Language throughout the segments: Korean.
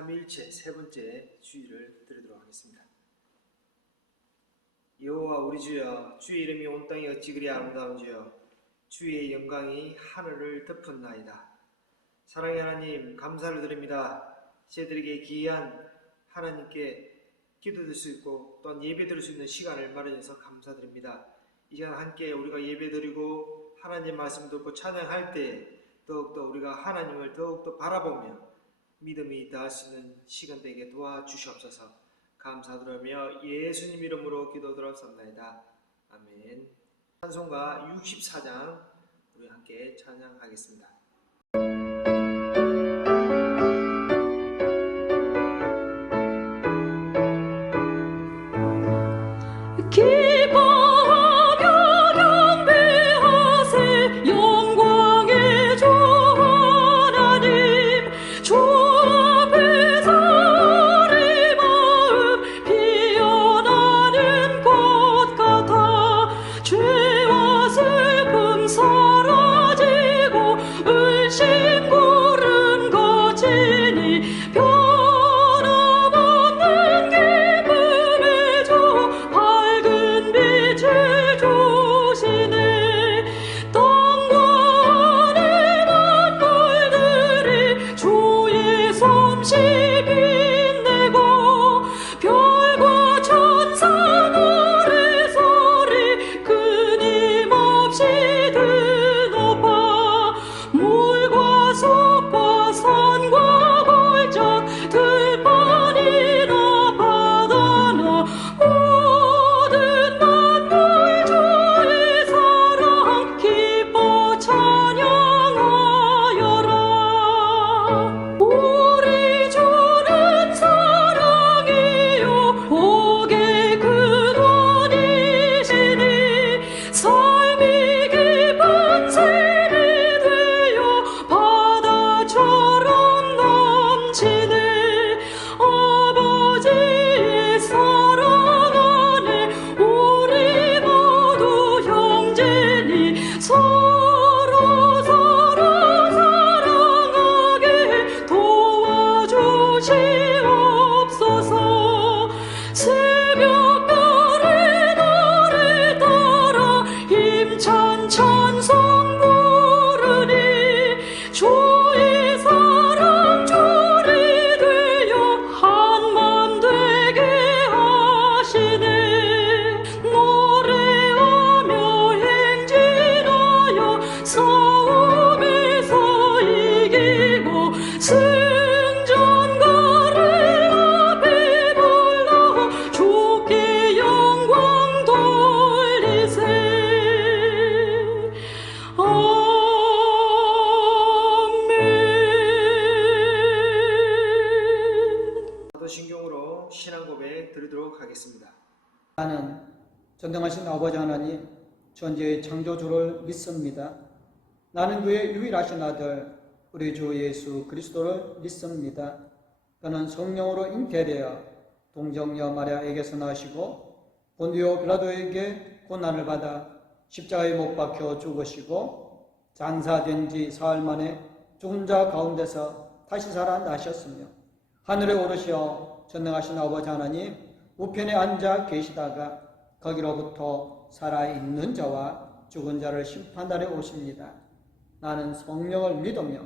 삼위일체 세 번째 주일을 드리도록 하겠습니다. 여호와 우리 주여, 주의 이름이 온 땅에 어찌 그리 아름다운지요. 주의 영광이 하늘을 덮었나이다. 사랑의 하나님, 감사를 드립니다. 저희들에게 귀한 하나님께 기도드릴 수 있고 또한 예배드릴 수 있는 시간을 마련해서 감사드립니다. 이 시간 함께 우리가 예배드리고 하나님 말씀 듣고 찬양할 때 더욱더 우리가 하나님을 더욱더 바라보며 믿음이 더할 수 있는 시간 되게 도와주시옵소서. 감사드리며 예수님 이름으로 기도드렸습니다. 아멘. 찬송가 64장 우리 함께 찬양하겠습니다. 신경으로 신앙 고백 드리도록 하겠습니다. 나는 전능하신 아버지 하나님, 천지의 창조주를 믿습니다. 나는 그의 유일하신 아들 우리 주 예수 그리스도를 믿습니다. 그는 성령으로 잉태되어 동정녀 마리아에게서 나시고 본디오 빌라도에게 고난을 받아 십자가에 못 박혀 죽으시고 장사된 지 사흘 만에 죽은 자 가운데서 다시 살아나셨으며 하늘에 오르시어 전능하신 아버지 하나님 우편에 앉아 계시다가 거기로부터 살아있는 자와 죽은 자를 심판하러 오십니다. 나는 성령을 믿으며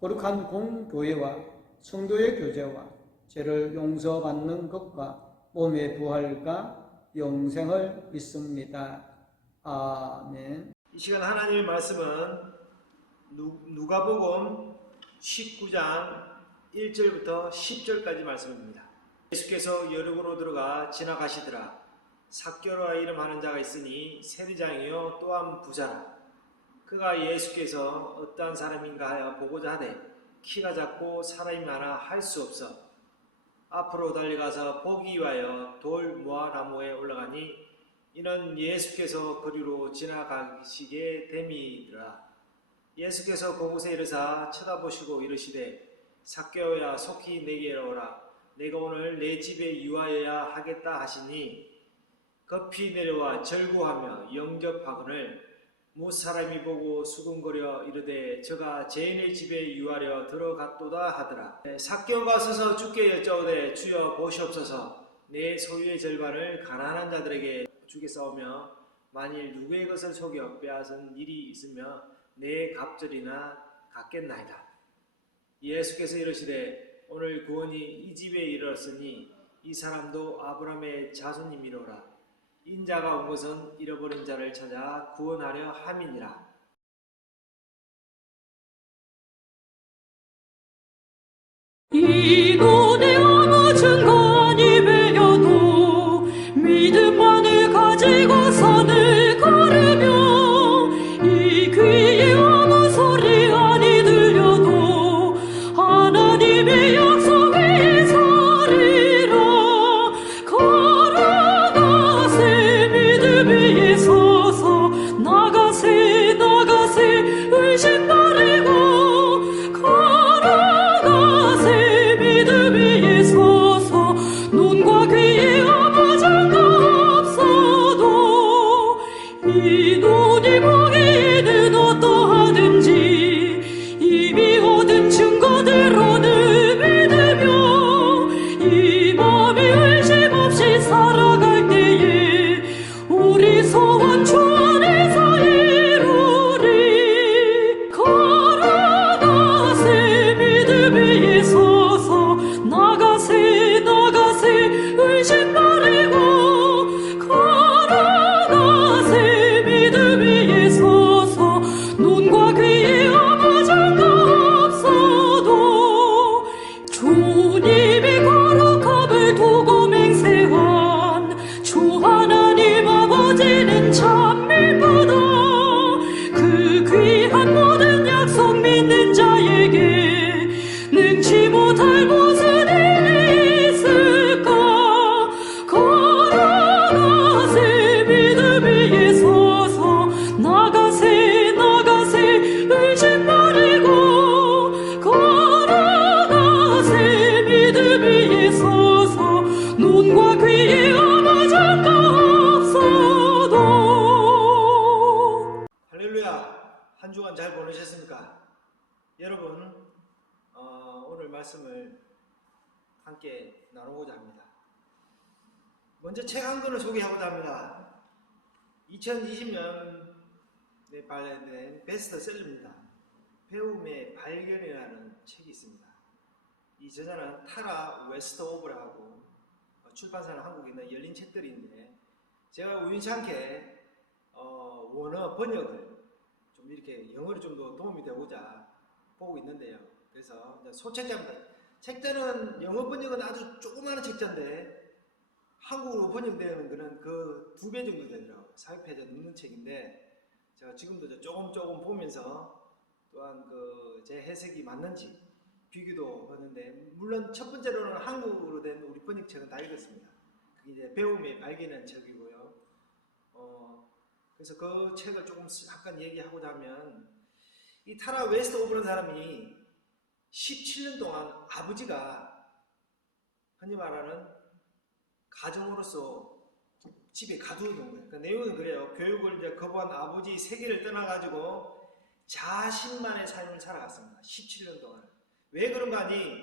거룩한 공교회와 성도의 교제와 죄를 용서받는 것과 몸의 부활과 영생을 믿습니다. 아멘. 이 시간 하나님의 말씀은 누가복음 19장 1절부터 10절까지 말씀입니다. 예수께서 여리고로 들어가 지나가시더라. 삭개오라 이름하는 자가 있으니 세리장이요 또한 부자라. 그가 예수께서 어떠한 사람인가 하여 보고자 하되 키가 작고 사람이 많아 할 수 없어 앞으로 달려가서 보기 위하여 돌 무화나무에 올라가니 이는 예수께서 그리로 지나가시게 됨이더라. 예수께서 그곳에 이르사 쳐다보시고 이르시되 삭개오야 속히 내게로 오라. 내가 오늘 내 집에 유하여야 하겠다 하시니 급히 내려와 절구하며 영접하거늘 뭇 사람이 보고 수군거려 이르되 저가 죄인의 집에 유하려 들어갔도다 하더라. 삭개오가 서서 주께 여짜오되 주여 보시옵소서 내 소유의 절반을 가난한 자들에게 주겠사오며 만일 누구의 것을 속여 빼앗은 일이 있으며 내 갑절이나 갖겠나이다. 예수께서 이르시되 오늘 구원이 이 집에 이르렀으니 이 사람도 아브라함의 자손이미로라. 인자가 온 것은 잃어버린 자를 찾아 구원하려 함이니라. 이 눈에 아무 증거니 배려도 믿음만을 가지고 선을 걸으며 이 귀에 아무 소리 아니 들려도 하나님의 약속 위에 서리라. 걸어가세 믿음 위에 서서 나가세 나가세 의심 버리고 믿음 위에 서서 눈과 귀에 아무 장가 없어도 이 눈이 보기에는 어떠하든지 이미 얻은 증거대로는 믿으며 이 맘에 의심 없이 살아갈 때에 우리 소원 주 안에서 이루리. 걸어가세 믿음 위에 서서 나가세 나가세 의심 버리고 걸어가세 믿음 위에 서서 눈과 귀에 아무 장가 없어도 주님이 거룩함을 두고 맹세한 주 하나님 아버지는 참 미쁘다. 그 귀한 모든 약속 믿는 자에게 능치 못할 무슨 일이 있을까. 걸어가세 믿음 위에 서서 나가세 나가세 의심 버리고 걸어가세 믿음 위에 서서 눈과 귀에 아무 장가 없어도. 할렐루야. 한 주간 잘 보내셨습니까? 여러분 오늘 말씀을 함께 나누고자 합니다. 먼저 책 한 권을 소개하고자 합니다. 2020년에 발간된 베스트셀러입니다. 배움의 발견이라는 책이 있습니다. 이 저자는 타라 웨스트오브라고 출판사는 한국에 있는 열린 책들인데 제가 우연찮게 원어 번역을 좀 이렇게 영어로 좀 더 도움이 되고자 보고 있는데요. 그래서 소책자입니다. 책자는 영어 번역은 아주 조그마한 책자인데 한국어로 번역되는 거는 그 2배 정도 되더라고요. 400페이지 넘는 책인데 제가 지금도 조금 보면서 또한 제 해석이 맞는지 비교도 하는데 물론 첫 번째로는 한국어로 된 우리 번역책은 다 읽었습니다. 그게 이제 배움의 발견이라는 책이고요. 그래서 그 책을 조금 잠깐 얘기하고자 하면 이 타라 웨스트오브라는 사람이 17년 동안 아버지가 흔히 말하는 가정으로서 집에 가두어 놓은 거예요. 그 내용은 그래요. 교육을 이제 거부한 아버지 세계를 떠나가지고 자신만의 삶을 살아갔습니다. 17년 동안. 왜 그런가 하니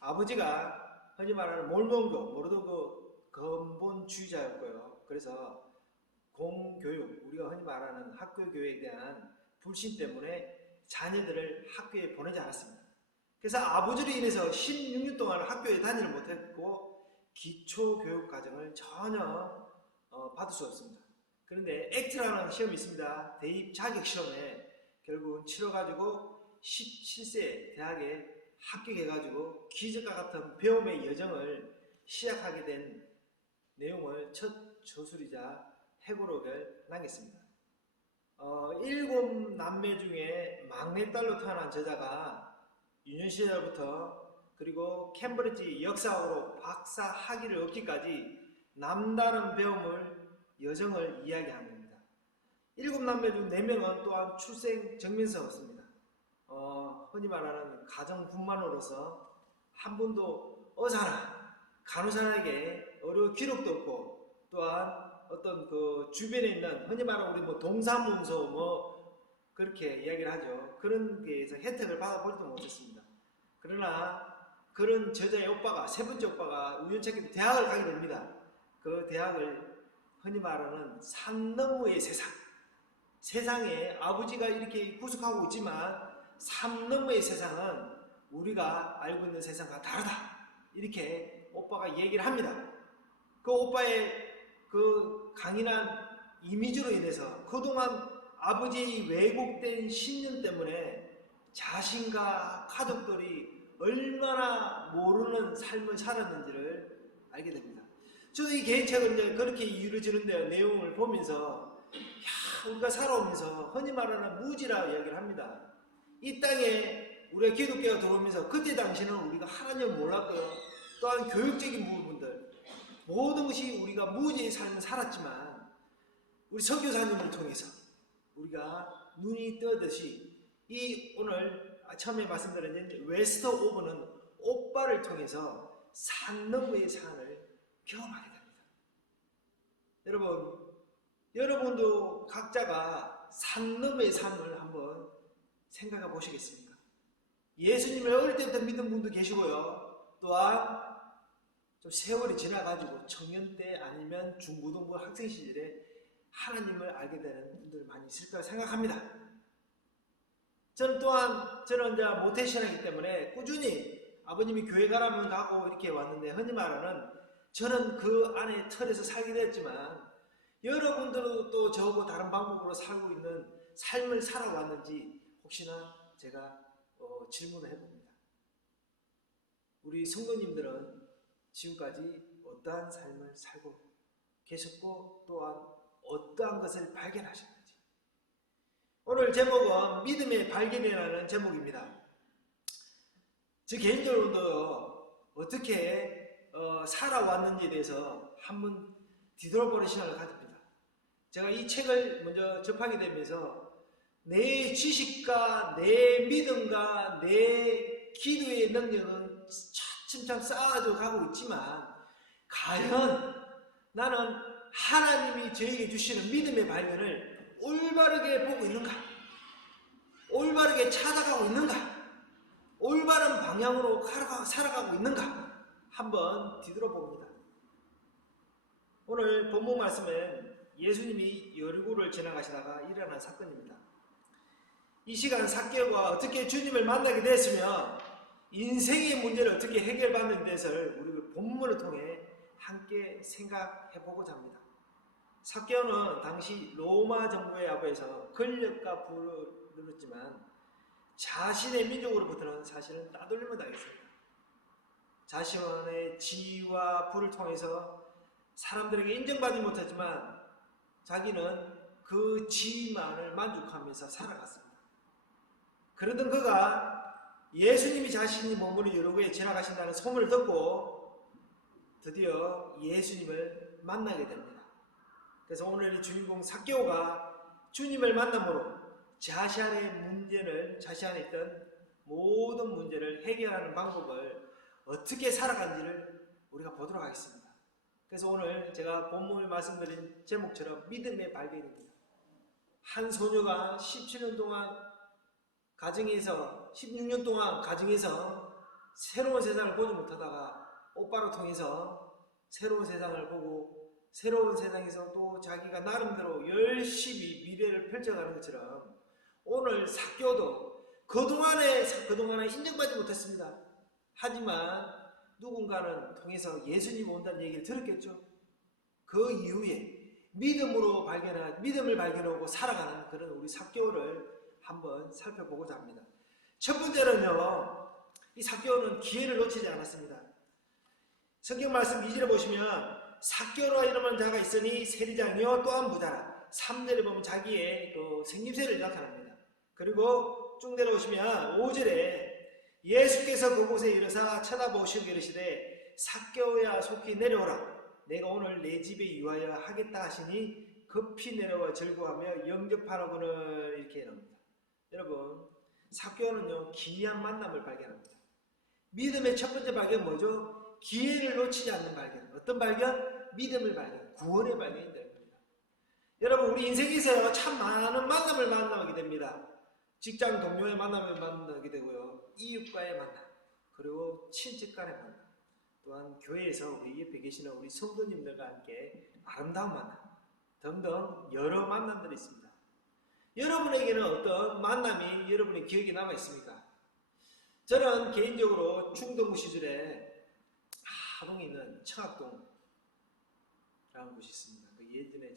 아버지가 흔히 말하는 몰몬교, 모르도그 근본주의자였고요. 그래서 공교육, 우리가 흔히 말하는 학교 교육에 대한 불신 때문에 자녀들을 학교에 보내지 않았습니다. 그래서 아버지로 인해서 16년 동안 학교에 다니를 못했고 기초교육 과정을 전혀 받을 수 없습니다. 그런데 액트라는 시험이 있습니다. 대입 자격 시험에 결국은 치러가지고 17세 대학에 합격해가지고 기적과 같은 배움의 여정을 시작하게 된 내용을 첫 저술이자 회고록을 남겼습니다. 7남매 중에 막내딸로 태어난 저자가 유년 시절부터 그리고 캠브리지 역사학으로 박사 학위를 얻기까지 남다른 배움을 여정을 이야기한 겁니다. 7남매 중 4명은 또한 출생 정면서 없습니다. 흔히 말하는 가정분만으로서 한 분도 의사나 간호사에게 어려운 기록도 없고 또한 어떤 그 주변에 있는 흔히 말하는 우리 동사무소 그렇게 이야기를 하죠. 그런 데에서 혜택을 받아보지도 못했습니다. 그러나 그런 저자의 오빠가, 세 번째 오빠가 우연찮게 대학을 가게 됩니다. 그 대학을 흔히 말하는 산 너머의 세상, 세상에 아버지가 이렇게 구속하고 있지만 산 너머의 세상은 우리가 알고 있는 세상과 다르다, 이렇게 오빠가 얘기를 합니다. 그 오빠의 그 강인한 이미지로 인해서 그동안 아버지의 왜곡된 신념 때문에 자신과 가족들이 얼마나 모르는 삶을 살았는지를 알게 됩니다. 저도 이 개인책을 이제 그렇게 이루어지는데 내용을 보면서 우리가 살아오면서 흔히 말하는 무지라 이야기를 합니다. 이 땅에 우리가 기독교가 들어오면서 그때 당시는 우리가 하나님을 몰랐고요. 또한 교육적인 부분들 모든 것이 우리가 무지의 삶을 살았지만 우리 선교사님을 통해서 우리가 눈이 뜨듯이 이 오늘 처음에 말씀드린 웨스터 오브는 오빠를 통해서 산 너머의 산을 경험하게 됩니다. 여러분도 각자가 산 너머의 삶을 한번 생각해 보시겠습니까? 예수님을 어릴 때부터 믿은 분도 계시고요. 또한 좀 세월이 지나가지고 청년 때 아니면 중고등부 학생 시절에 하나님을 알게 되는 분들 많이 있을 거라 생각합니다. 저는 이제 모태신앙이기 때문에 꾸준히 아버님이 교회 가라면 가고 이렇게 왔는데 흔히 말하는 저는 그 안에 틀에서 살게 됐지만 여러분들도 또 저하고 다른 방법으로 살고 있는 삶을 살아왔는지 혹시나 제가 질문을 해봅니다. 우리 성도님들은 지금까지 어떠한 삶을 살고 계셨고 또한 어떠한 것을 발견하셨는지. 오늘 제목은 믿음의 발견이라는 제목입니다. 제 개인적으로도 어떻게 살아왔는지에 대해서 한번 뒤돌아보는 시간을 가집니다. 제가 이 책을 먼저 접하게 되면서 내 지식과 내 믿음과 내 기도의 능력은 차츰 쌓아져 가고 있지만 과연 나는 하나님이 저에게 주시는 믿음의 발견을 올바르게 보고 있는가? 올바르게 찾아가고 있는가? 올바른 방향으로 살아가고 있는가? 한번 뒤돌아봅니다. 오늘 본문 말씀은 예수님이 여리고를 지나가시다가 일어난 사건입니다. 이 시간 삭개오가 어떻게 주님을 만나게 됐으며 인생의 문제를 어떻게 해결받는 데서를 우리 본문을 통해 함께 생각해 보고자 합니다. 삭개오는 당시 로마 정부의 앞에서 권력과 부를 누렸지만 자신의 민족으로부터는 사실은 따돌림을 당했습니다. 자신의 지위와 부를 통해서 사람들에게 인정받지 못했지만 자기는 그 지위만을 만족하면서 살아갔습니다. 그러던 그가 예수님이 자신이 머무는 여리고에 지나가신다는 소문을 듣고 드디어 예수님을 만나게 됩니다. 그래서 오늘 이 주인공 삭개오가 주님을 만남으로 자신 안에 있던 모든 문제를 해결하는 방법을 어떻게 살아간지를 우리가 보도록 하겠습니다. 그래서 오늘 제가 본문을 말씀드린 제목처럼 믿음의 발견입니다. 한 소녀가 17년 동안 16년 동안 가정에서 새로운 세상을 보지 못하다가 오빠를 통해서 새로운 세상을 보고 새로운 세상에서 또 자기가 나름대로 열심히 미래를 펼쳐가는 것처럼 오늘 삭개오도 그동안에 인정받지 못했습니다. 하지만 누군가는 통해서 예수님 온다는 얘기를 들었겠죠. 그 이후에 믿음을 발견하고 살아가는 그런 우리 삭개오를 한번 살펴보고자 합니다. 첫 번째는요, 이 삭개오는 기회를 놓치지 않았습니다. 성경 말씀 2절에 보시면 삭개오라 이름하는 자가 있으니 세리장이요 또한 부자라. 3절에 보면 자기의 그 생김새를 나타납니다. 그리고 쭉 내려오시면 5절에 예수께서 그곳에 이르사 쳐다보시고 이르시되 삭개오야 속히 내려오라. 내가 오늘 내 집에 유하여 하겠다 하시니 급히 내려와 절구하며 영접하라고는 이렇게 나옵니다. 여러분, 삭개오는요 기이한 만남을 발견합니다. 믿음의 첫 번째 발견은 뭐죠? 기회를 놓치지 않는 발견. 어떤 발견? 믿음을 발견, 구원의 발견이 됩니다. 여러분, 우리 인생에서 참 많은 만남을 만나게 됩니다. 직장 동료의 만남을 만나게 되고요. 이웃과의 만남, 그리고 친척 간의 만남, 또한 교회에서 우리 옆에 계시는 우리 성도님들과 함께 아름다운 만남 등등 여러 만남들이 있습니다. 여러분에게는 어떤 만남이 여러분의 기억에 남아 있습니까? 저는 개인적으로 중동부 시절에 하동에 있는 청학동이라는 곳이 있습니다. 예전에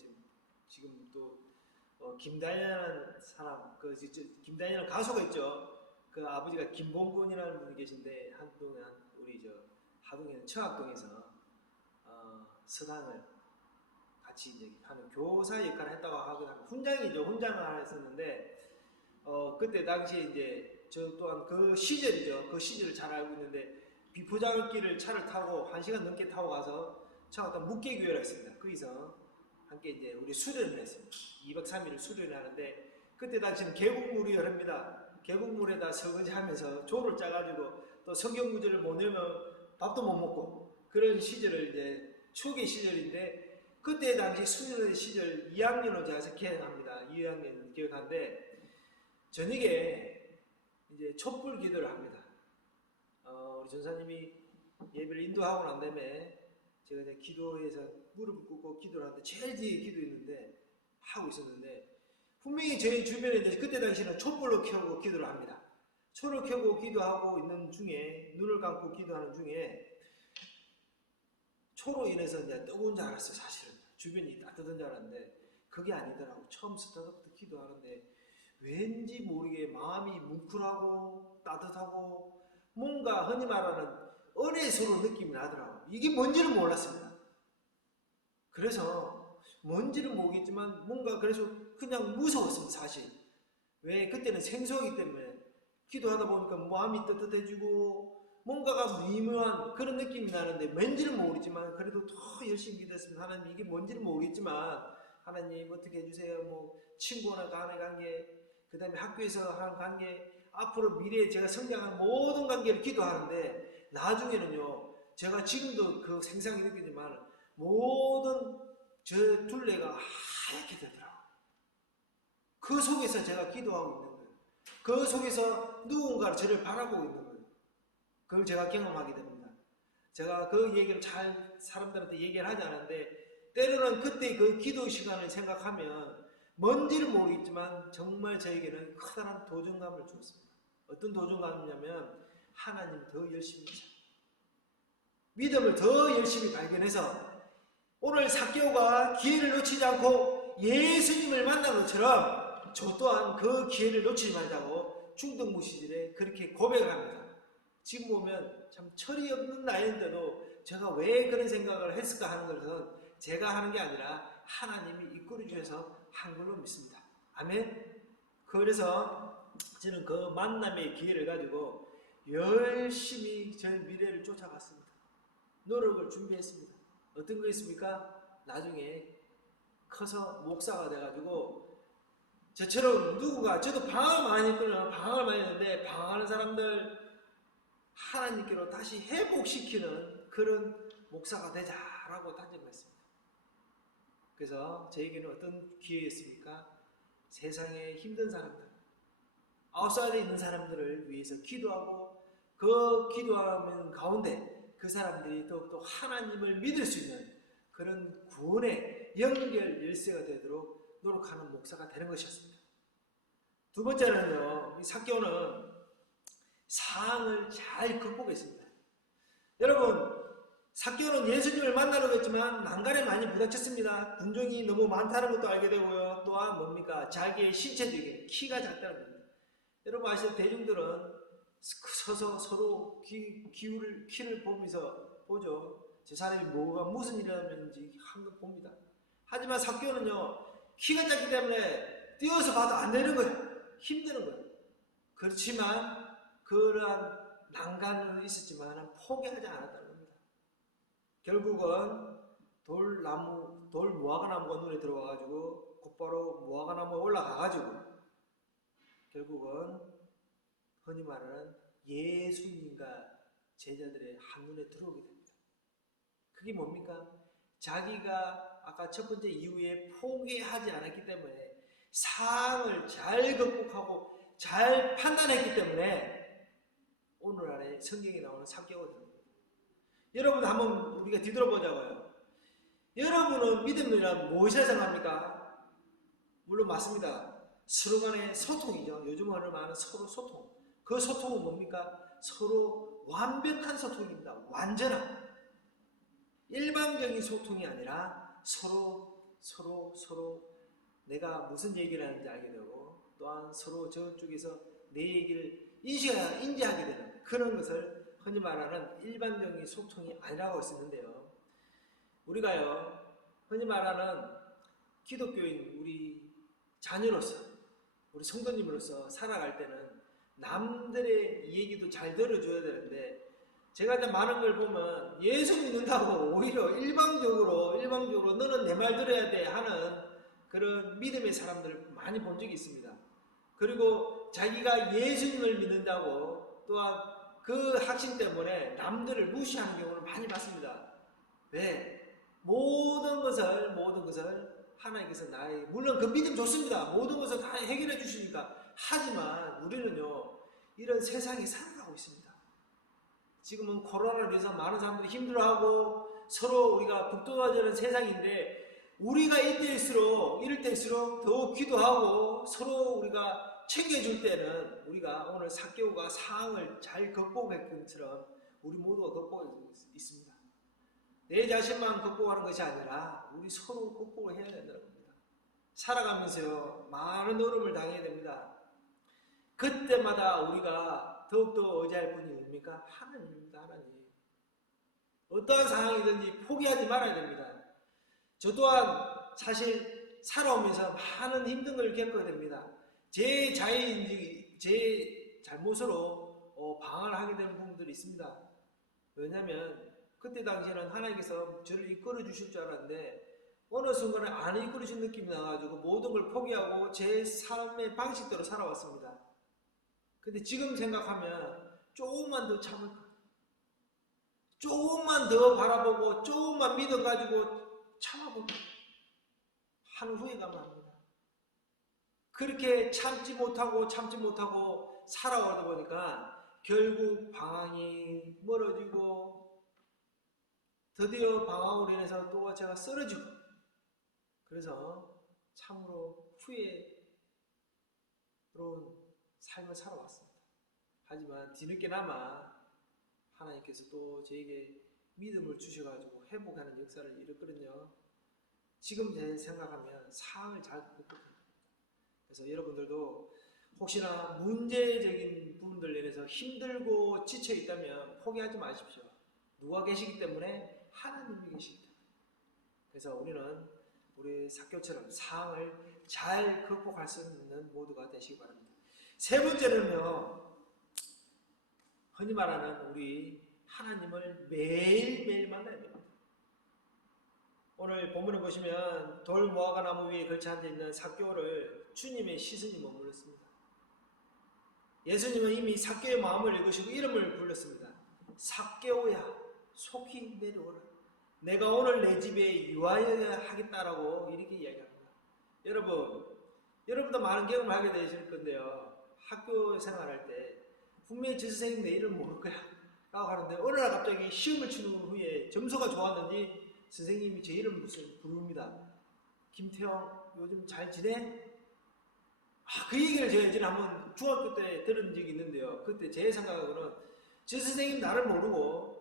지금 또 김다현이라는 사람, 김다현이라는 가수가 있죠. 그 아버지가 김봉곤이라는 분이 계신데 한동안 우리 하동에 있는 청학동에서 서당을 같이 이제 하는 교사 역할을 했다고 하거든요. 훈장을 하나 했었는데 그때 당시에 이제 저 또한 그 시절이죠. 그 시절을 잘 알고 있는데 비포장길을 차를 타고 1시간 넘게 타고 가서 청학동 묵계교회를 했습니다. 거기서 함께 이제 우리 수련을 했습니다. 2박 3일을 수련을 하는데 그때 당시는 계곡물이 흐릅니다. 계곡물에다 설거지하면서 조를 짜가지고 또 성경 구절을 못 내면 밥도 못 먹고 그런 시절을 이제 추억의 시절인데 그때 당시 수련의 시절 2학년으로 제가 기억합니다. 2학년 기억하는데 저녁에 이제 촛불 기도를 합니다. 우리 전사님이 예배를 인도하고 난 다음에 제가 이제 기도해서 무릎을 꿇고 기도를 하는데 제일 뒤에 기도했는데 하고 있었는데 분명히 저희 주변에 이제 그때 당시에는 촛불로 켜고 기도를 합니다. 초를 켜고 기도하고 있는 중에 눈을 감고 기도하는 중에 초로 인해서 이제 뜨거운 줄 알았어요. 사실은 주변이 따뜻한 줄 알았는데 그게 아니더라고. 처음 스타트부터 기도하는데 왠지 모르게 마음이 뭉클하고 따뜻하고 뭔가 흔히 말하는 은혜스러운 느낌이 나더라고요. 이게 뭔지는 몰랐습니다. 그래서 뭔지는 모르겠지만 뭔가 그래서 그냥 무서웠습니다. 사실. 왜 그때는 생소하기 때문에 기도하다 보니까 마음이 뜨뜻해지고 뭔가가 미묘한 그런 느낌이 나는데 뭔지는 모르겠지만 그래도 더 열심히 기도했습니다. 하나님 이게 뭔지는 모르겠지만 하나님 어떻게 해주세요. 뭐 친구나 간의 관계 그 다음에 학교에서 하는 관계 앞으로 미래에 제가 성장하는 모든 관계를 기도하는데 나중에는요 제가 지금도 그 생생하게 느끼지만 모든 저 둘레가 하얗게 되더라고요. 그 속에서 제가 기도하고 있는 거예요. 그 속에서 누군가 저를 바라보고 있는 거예요. 그걸 제가 경험하게 됩니다. 제가 그 얘기를 잘 사람들한테 얘기를 하지 않았는데 때로는 그때 그 기도 시간을 생각하면 뭔지를 모르겠지만 정말 저에게는 커다란 도전감을 주었습니다. 어떤 도전감이냐면 하나님 더 열심히 하자. 믿음을 더 열심히 발견해서 오늘 삭개오가 기회를 놓치지 않고 예수님을 만난 것처럼 저 또한 그 기회를 놓치지 말자고 중등부 시절에 그렇게 고백을 합니다. 지금 보면 참 철이 없는 나이인데도 제가 왜 그런 생각을 했을까 하는 것은 제가 하는 게 아니라 하나님이 이끌어 주셔서 한 걸로 믿습니다. 아멘. 그래서 저는 그 만남의 기회를 가지고 열심히 제 미래를 쫓아갔습니다. 노력을 준비했습니다. 어떤 거였습니까? 나중에 커서 목사가 돼가지고 저처럼 누구가 저도 방황을 많이 했거든요. 방황을 많이 했는데 방황하는 사람들 하나님께로 다시 회복시키는 그런 목사가 되자라고 다짐했습니다. 그래서 저에게는 어떤 기회였습니까? 세상에 힘든 사람들, 아웃사이드에 있는 사람들을 위해서 기도하고 그 기도하는 가운데 그 사람들이 더욱더 하나님을 믿을 수 있는 그런 구원의 연결 열쇠가 되도록 노력하는 목사가 되는 것이었습니다. 두 번째는요, 이 삭개오는 상황을 잘 극복했습니다. 여러분, 삭개오는 예수님을 만나려고 했지만 난간에 많이 부닥쳤습니다. 군중이 너무 많다는 것도 알게 되고요. 또한 뭡니까? 자기의 신체적인 키가 작다는 겁니다. 여러분 아시는 대중들은 서서 서로 키를 보면서 보죠. 저 사람이 뭐가 무슨 일이라는지 한번 봅니다. 하지만 삭개오는요 키가 작기 때문에 뛰어서 봐도 안 되는 거예요. 힘드는 거예요. 그렇지만 그러한 난간은 있었지만 포기하지 않았다는 겁니다. 결국은 돌 무화과나무가 눈에 들어와가지고 곧바로 무화과나무에 올라가가지고 결국은 흔히 말하는 예수님과 제자들의 한눈에 들어오게 됩니다. 그게 뭡니까? 자기가 아까 첫 번째 이유에 포기하지 않았기 때문에 상황을 잘 극복하고 잘 판단했기 때문에 오늘날에 성경에 나오는 삭개오거든요. 여러분 한번 우리가 뒤돌아보자고요. 여러분은 믿음이란 무엇에서 납니까? 물론 맞습니다. 서로 간의 소통이죠. 요즘 말하는 서로 소통. 그 소통은 뭡니까? 서로 완벽한 소통입니다. 완전한. 일방적인 소통이 아니라 서로 내가 무슨 얘기를 하는지 알게 되고 또한 서로 저쪽에서 내 얘기를 인지하게 되는 그런 것을 흔히 말하는 일반적인 소통이 아니라고 할 수 있는데요. 우리가요, 흔히 말하는 기독교인 우리 자녀로서, 우리 성도님으로서 살아갈 때는 남들의 얘기도 잘 들어줘야 되는데, 제가 이제 많은 걸 보면 예수 믿는다고 오히려 일방적으로 너는 내 말 들어야 돼 하는 그런 믿음의 사람들을 많이 본 적이 있습니다. 그리고 자기가 예수님을 믿는다고 또한 그 확신 때문에 남들을 무시하는 경우를 많이 봤습니다. 왜? 모든 것을 하나님께서 물론 그 믿음 좋습니다. 모든 것을 다 해결해 주시니까. 하지만 우리는요, 이런 세상에 살아가고 있습니다. 지금은 코로나로 인해서 많은 사람들이 힘들어하고 서로 우리가 북돋아지는 세상인데, 우리가 이럴 때일수록 더 기도하고 서로 우리가 챙겨줄 때는 우리가 오늘 삭개오가 상황을 잘 극복했던 것처럼 우리 모두가 극복하고 있습니다. 내 자신만 극복하는 것이 아니라 우리 서로 극복을 해야 된다는 겁니다. 살아가면서요, 많은 어려움을 당해야 됩니다. 그때마다 우리가 더욱더 의지할 분이 뭡니까? 하나님입니다. 하나님. 어떠한 상황이든지 포기하지 말아야 됩니다. 저 또한 사실 살아오면서 많은 힘든 걸 겪어야 됩니다. 제 잘못으로 방황을 하게 되는 부분들이 있습니다. 왜냐하면 그때 당시에는 하나님께서 저를 이끌어 주실 줄 알았는데 어느 순간에 안 이끌어 주신 느낌이 나가지고 모든 걸 포기하고 제 삶의 방식대로 살아왔습니다. 근데 지금 생각하면 조금만 더 참을까? 조금만 더 바라보고 조금만 믿어가지고 참아볼까? 하는 후회감을 합니다. 그렇게 참지 못하고 살아오다 보니까 결국 방황이 멀어지고 드디어 방황으로 인해서 또 제가 쓰러지고, 그래서 참으로 후회로운 삶을 살아왔습니다. 하지만 뒤늦게나마 하나님께서 또 저에게 믿음을 주셔가지고 회복하는 역사를 이뤘거든요. 지금 제 생각하면 상황을 잘 극복합니다. 그래서 여러분들도 혹시나 문제적인 부분들 인해서 힘들고 지쳐 있다면 포기하지 마십시오. 누가 계시기 때문에? 하나님이 계시기 때문에. 그래서 우리 삭개오처럼 상황을 잘 극복할 수 있는 모두가 되시기 바랍니다. 세 번째는요, 흔히 말하는 우리 하나님을 매일매일 만나야 됩니다. 오늘 본문을 보시면 돌 무화과 나무 위에 걸쳐 앉아있는 삭개오를 주님의 시선이 머물렀습니다. 예수님은 이미 삭개오의 마음을 읽으시고 이름을 불렀습니다. 삭개오야, 속히 내려오라. 내가 오늘 내 집에 유하여야 하겠다라고 이렇게 이야기합니다. 여러분도 많은 경험을 하게 되실 건데요. 학교 생활할 때 분명히 저 선생님 내 이름 모를 거야 라고 하는데 어느 날 갑자기 시험을 치는 후에 점수가 좋았는지 선생님이 제 이름 부릅니다. 김태형 요즘 잘 지내? 그 얘기를 제가 예전에 한번 중학교 때 들은 적이 있는데요. 그때 제 생각으로는 저 선생님 나를 모르고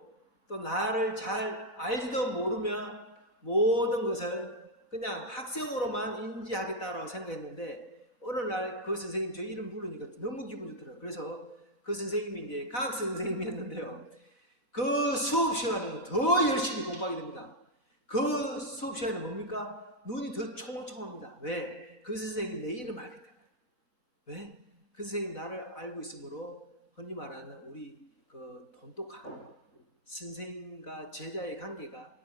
또 나를 잘 알지도 모르며 모든 것을 그냥 학생으로만 인지하겠다라고 생각했는데 어느 날 그 선생님 저 이름 부르니까 너무 기분 좋더라고요. 그래서 그 선생님이 이제 과학 선생님이었는데요. 그 수업 시간에 더 열심히 공부하게 됩니다. 그 수업 시간에 뭡니까? 눈이 더 총총합니다. 왜? 그 선생님 내 이름 알기 때문에. 왜? 그 선생님 나를 알고 있으므로 흔히 말하는 우리 그 돈독한 선생님과 제자의 관계가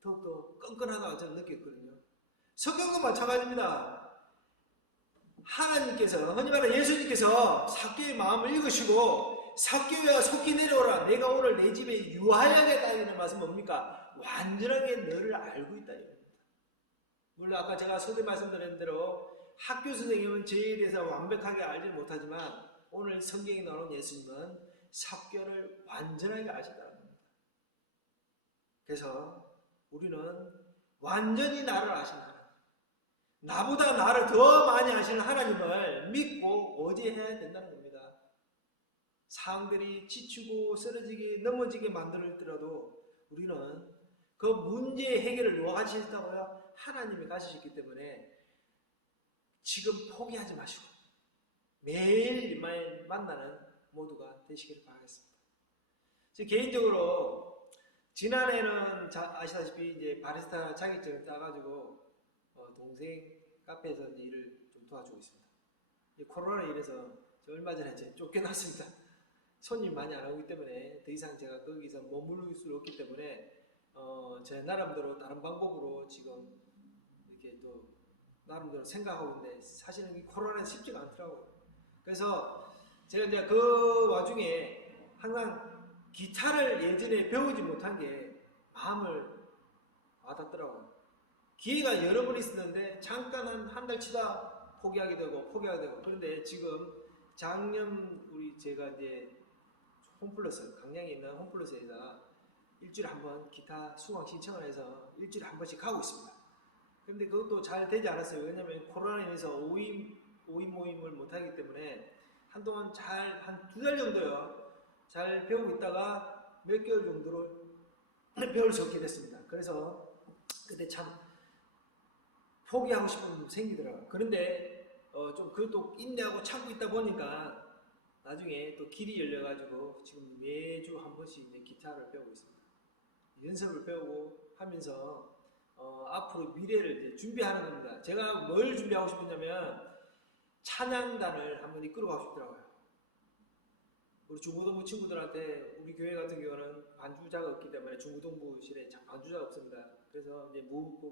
더욱더 끈끈하다고 저는 느꼈거든요. 성경도 마찬가지입니다. 하나님께서, 흔히 말하는 예수님께서 삭개오의 마음을 읽으시고 삭개오야 속히 내려오라. 내가 오늘 내 집에 유하야겠다. 이런 말씀 뭡니까? 완전하게 너를 알고 있다. 이겁니다. 물론 아까 제가 서두에 말씀드린 대로 학교 선생님은 저에 대해서 완벽하게 알지 못하지만 오늘 성경에 나오는 예수님은 삭개오를 완전하게 아시다는 겁니다. 그래서 우리는 완전히 나를 아시는 하나님, 나보다 나를 더 많이 아시는 하나님을 믿고 의지해야 된다는 겁니다. 상황들이 지치고 쓰러지게 넘어지게 만들더라도 우리는 그 문제의 해결을 누가 가지셨다고요? 하나님이 가지셨기 때문에 지금 포기하지 마시고 매일 만나는 모두가 되시기를 바라겠습니다. 저 개인적으로 지난해는 아시다시피 이제 바리스타 자격증을 따가지고 동생 카페에서 이제 일을 좀 도와주고 있습니다. 코로나로 인해서 얼마 전에 이제 쫓겨났습니다. 손님 많이 안 오기 때문에 더 이상 제가 거기서 머무를 수 없기 때문에 제 나름대로 다른 방법으로 지금 이렇게 또 나름대로 생각하고 있는데 사실은 이 코로나는 쉽지가 않더라고요. 그래서 제가 이제 그 와중에 항상 기타를 예전에 배우지 못한 게 마음을 와닿더라고요. 기회가 여러 번 있었는데 잠깐 한 달 치다 포기하게 되고 그런데 지금 작년 제가 이제 홈플러스 강량에 있는 홈플러스에다 일주일에 한 번 기타 수강 신청을 해서 일주일에 한 번씩 가고 있습니다. 그런데 그것도 잘 되지 않았어요. 왜냐면 코로나로 인해서 5인 모임을 못하기 때문에 한동안 한 2달 정도요 잘 배우고 있다가 몇 개월 정도를 배울 수 없게 됐습니다. 그래서 그때 참 포기하고 싶은 마음이 생기더라고요. 그런데 좀 그것도 인내하고 참고 있다 보니까 나중에 또 길이 열려가지고 지금 매주 한 번씩 이제 기타를 배우고 있습니다. 연습을 배우고 하면서 앞으로 미래를 이제 준비하는 겁니다. 제가 뭘 준비하고 싶었냐면 찬양단을 한번 이끌어가고 싶더라고요. 우리 중고등부 친구들한테 우리 교회 같은 경우는 반주자가 없기 때문에 중고등부실에 반주자가 없습니다. 그래서 이제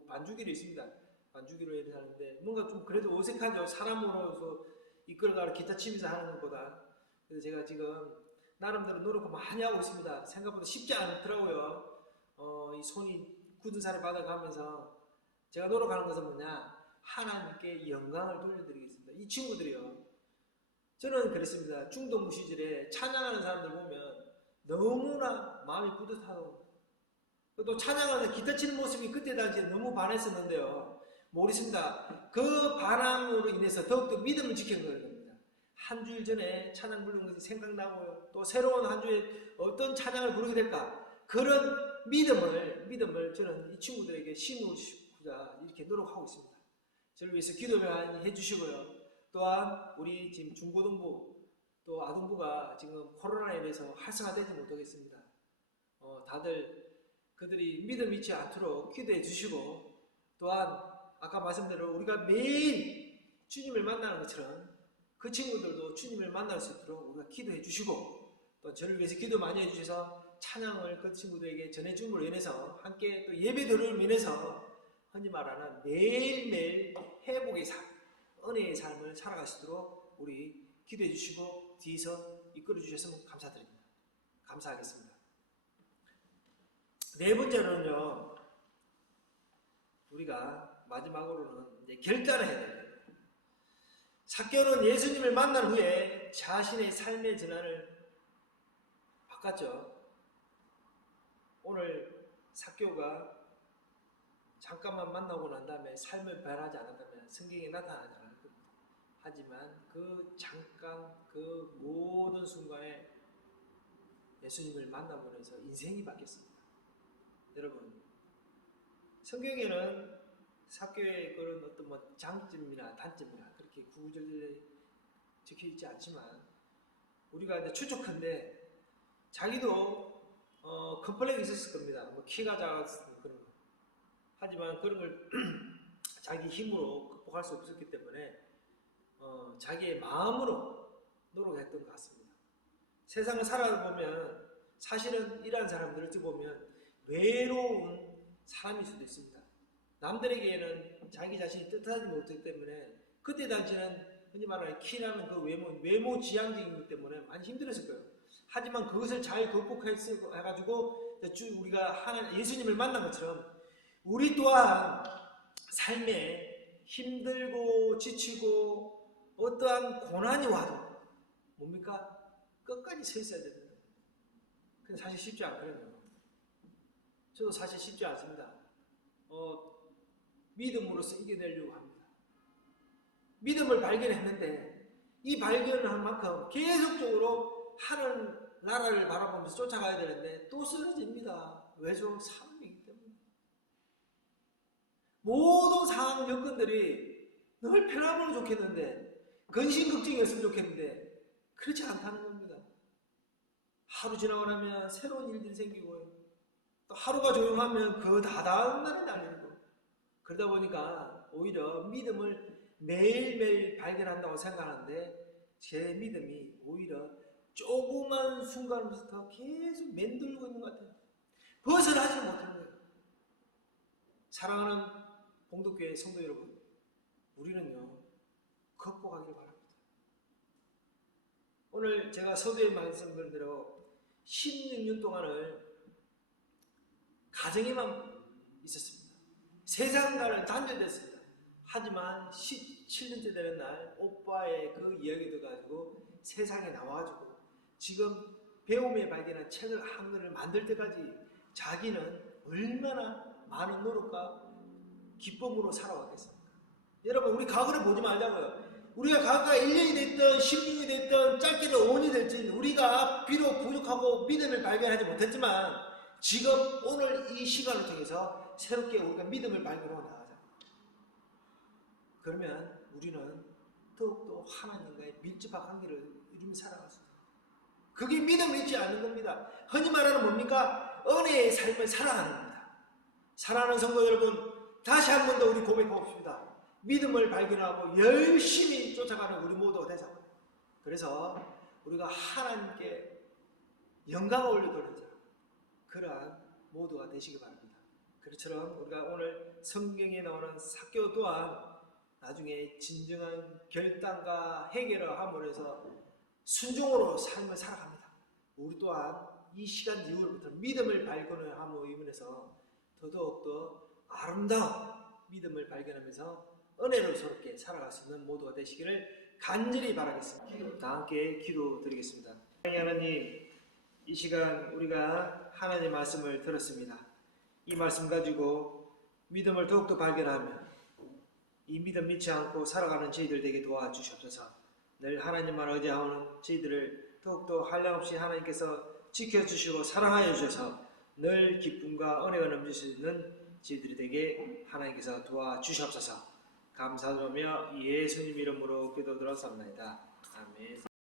반주기로 있습니다. 반주기로 해서 하는데 뭔가 좀 그래도 어색하죠. 사람으로서 이끌어가는 기타 치면서 하는 것보다. 그래서 제가 지금 나름대로 노력을 많이 하고 있습니다. 생각보다 쉽지 않더라고요. 이 손이 굳은 살을 받아가면서 제가 노력하는 것은 뭐냐? 하나님께 영광을 돌려드리겠습니다. 이 친구들이요. 저는 그랬습니다. 중동부 시절에 찬양하는 사람들 보면 너무나 마음이 뿌듯하고 또 찬양하는 기타 치는 모습이 그때 당시에 너무 반했었는데요. 모르겠습니다. 그 반항으로 인해서 더욱더 믿음을 지킨 겁니다. 한 주일 전에 찬양 부르는 것이 생각나고요. 또 새로운 한 주에 어떤 찬양을 부르게 될까? 그런 믿음을 저는 이 친구들에게 심으고자 이렇게 노력하고 있습니다. 저를 위해서 기도 많이 해주시고요. 또한 우리 지금 중고등부 또 아동부가 지금 코로나에 인해서 활성화되지 못하겠습니다. 다들 그들이 믿음 잃지 않도록 기도해 주시고 또한 아까 말씀대로 우리가 매일 주님을 만나는 것처럼 그 친구들도 주님을 만날 수 있도록 우리가 기도해 주시고 또 저를 위해서 기도 많이 해주셔서 찬양을 그 친구들에게 전해줌으로 인해서 함께 또 예배드림으로 인해서 흔히 말하는 매일매일 회복의 삶, 은혜의 삶을 살아가시도록 우리 기도해 주시고 뒤에서 이끌어 주셨으면 감사드립니다. 감사하겠습니다. 네 번째로는요, 우리가 마지막으로는 이제 결단을 해야 돼요. 삭개오는 예수님을 만난 후에 자신의 삶의 전환을 바꿨죠. 오늘 삭개오가 잠깐만 만나고 난 다음에 삶을 변하지 않았다면 성경에 나타나지 않을 겁니다. 하지만 그 잠깐 그 모든 순간에 예수님을 만나보면서 인생이 바뀌었습니다. 여러분, 성경에는 삭개오의 그런 어떤 장점이나 단점이나 그렇게 구구절절히 적혀 있지 않지만 우리가 이제 추측한데 자기도 컴플렉이 있었을 겁니다. 키가 작았을 그런 거. 하지만 그런 걸 자기 힘으로 극복할 수 없었기 때문에 자기의 마음으로 노력했던 것 같습니다. 세상을 살아보면 사실은 이러한 사람들을 보면 외로운 사람일 수도 있습니다. 남들에게는 자기 자신이 뜻하지 못하기 때문에 그때 당시에는 흔히 말하는 키라는 그 외모 지향적이기 때문에 많이 힘들었을 거예요. 하지만 그것을 잘 극복해가지고 우리가 예수님을 만난 것처럼 우리 또한 삶에 힘들고 지치고 어떠한 고난이 와도 뭡니까? 끝까지 서 있어야 됩니다. 근데 사실 쉽지 않거든요. 저도 사실 쉽지 않습니다. 믿음으로써 이겨내려고 합니다. 믿음을 발견했는데 이 발견을 한 만큼 계속적으로 하는 나라를 바라보면서 쫓아가야 되는데 또 쓰러집니다. 왜죠? 삶이기 때문에. 모든 상황 여건들이 늘 편하면 좋겠는데 근심걱정이었으면 좋겠는데 그렇지 않다는 겁니다. 하루 지나고 나면 새로운 일들이 생기고요. 또 하루가 조용하면 그 다다음 날이 날리고 그러다 보니까 오히려 믿음을 매일매일 발견한다고 생각하는데 제 믿음이 오히려 조그만 순간부터 계속 맴돌고 있는 것 같아요. 벗어나지는 못하는 거예요. 사랑하는 봉독교회 성도 여러분, 우리는요 극복하기를 바랍니다. 오늘 제가 서두에 말씀드린 대로 16년 동안을 가정에만 있었습니다. 세상과는 단절됐습니다. 하지만 17년째 되는 날 오빠의 그 이야기도 가지고 세상에 나와가지고 지금 배움에 발견한 책을 한 권을 만들 때까지 자기는 얼마나 많은 노력과 기쁨으로 살아왔겠습니까? 여러분 우리 과거를 보지 말자고요. 우리가 과거가 1년이 됐든 16년이 됐든 짧게는 5년이 될지 우리가 비록 부족하고 믿음을 발견하지 못했지만 지금 오늘 이 시간을 통해서 새롭게 우리가 믿음을 발견하고 나가자. 그러면 우리는 더욱더 하나님과의 밀접한 관계를 이루며 살아갈 수 있다. 그게 믿음을 잊지 않는 겁니다. 흔히 말하는 뭡니까? 은혜의 삶을 살아가는 겁니다. 사랑하는 성도 여러분, 다시 한 번 더 우리 고백해봅시다. 믿음을 발견하고 열심히 쫓아가는 우리 모두가 되자. 그래서 우리가 하나님께 영광을 올려드리는 자, 그러한 모두가 되시기 바랍니다. 그처럼 우리가 오늘 성경에 나오는 사교 또한 나중에 진정한 결단과 해결을 함으로 해서 순종으로 삶을 살아갑니다. 우리 또한 이 시간 이후로부터 믿음을 발견함으로 인해서 더더욱더 아름다운 믿음을 발견하면서 은혜로스럽게 살아갈 수 있는 모두가 되시기를 간절히 바라겠습니다. 다 함께 기도드리겠습니다. 하나님, 이 시간 우리가 하나님의 말씀을 들었습니다. 이 말씀 가지고 믿음을 더욱더 발견하며 이 믿음 믿지 않고 살아가는 저희들 되게 도와주시옵소서. 늘 하나님만 의지하는 저희들을 더욱더 한량없이 하나님께서 지켜주시고 사랑하여 주셔서 늘 기쁨과 은혜가 넘칠 수 있는 저희들이 되게 하나님께서 도와주시옵소서. 감사드리며 예수님 이름으로 기도드렸습니다. 아멘.